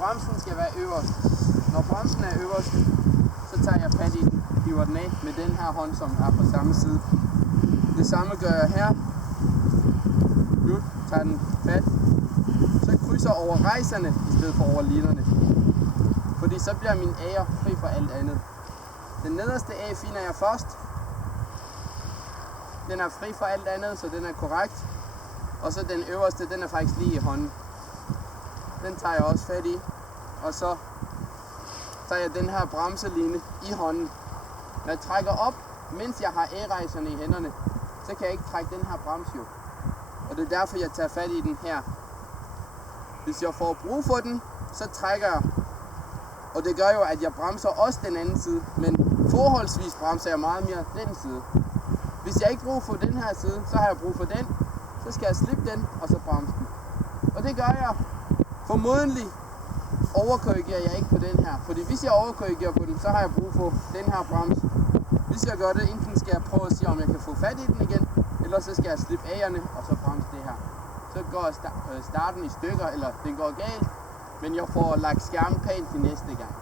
bremsen skal være øverst. Når bremsen er øverst, så tager jeg fat i den, hiver den af med den her hånd, som er på samme side. Det samme gør jeg her. Nu tager den fat. Så krydser over rejserne i stedet for over linerne. Fordi så bliver min A'er fri for alt andet. Den nederste A finder jeg først. Den er fri for alt andet, så den er korrekt. Og så den øverste, den er faktisk lige i hånden. Den tager jeg også fat i. Og så tager jeg den her bremseline i hånden. Når jeg trækker op, mens jeg har A-rejserne i hænderne, så kan jeg ikke trække den her bremse jo. Og det er derfor, jeg tager fat i den her. Hvis jeg får brug for den, så trækker jeg. Og det gør jo, at jeg bremser også den anden side. Men forholdsvis bremser jeg meget mere den side. Hvis jeg ikke bruger for den her side, så har jeg brug for den. Så skal jeg slippe den, og så bremse den. Og det gør jeg. Formodentlig overkorrigerer jeg ikke på den her. Fordi hvis jeg overkorrigerer på den, så har jeg brug for den her bremse. Hvis jeg gør det, enten skal jeg prøve at se, om jeg kan få fat i den igen, eller så skal jeg slippe A'erne, og så bremse det her. Så går starten i stykker, eller den går galt, men jeg får lagt skærmen pænt til næste gang.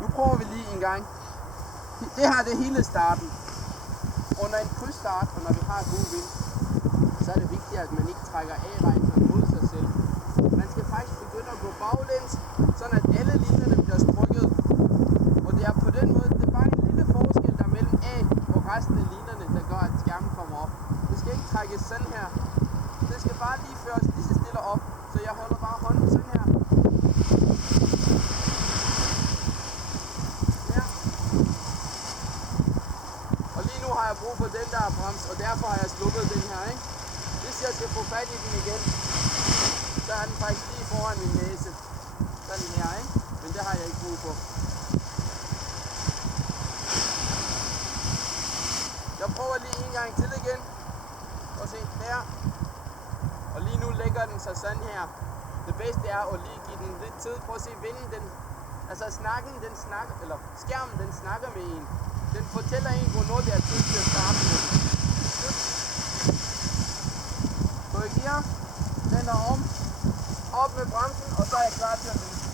Nu prøver vi lige en gang. Det her det er hele starten. Under en krydsstart, og når vi har god vind, så er det vigtigt, at man ikke trækker A-rejserne mod sig selv. Man skal faktisk begynde at gå baglæns, sådan at alle linjerne bliver strukket. Og det er på den måde, det er bare en lille forskel der mellem A og resten af linjerne, der gør, at skærmen kommer op. Det skal ikke trækkes sådan her. Det skal bare lige føres lige så stille op, så jeg holder bare hånden sådan her. Ja. Og lige nu har jeg brug for den der brems, og derfor har jeg sluppet den her, ikke? Hvis jeg skal få fat i den igen, så er den faktisk lige foran min næse. Sådan her, ikke? Men det har jeg ikke brug for. Jeg prøver lige en gang til igen. Og se der. Og lige nu lægger den sig sådan her. Det bedste er at lige give den lidt tid. Prøv at se vinden, den, altså skærmen den snakker med en. Den fortæller en, hvornår det er tid til at starte med. Korrigerer. Den er om. Op med bremsen, og så er jeg klar til at vinde.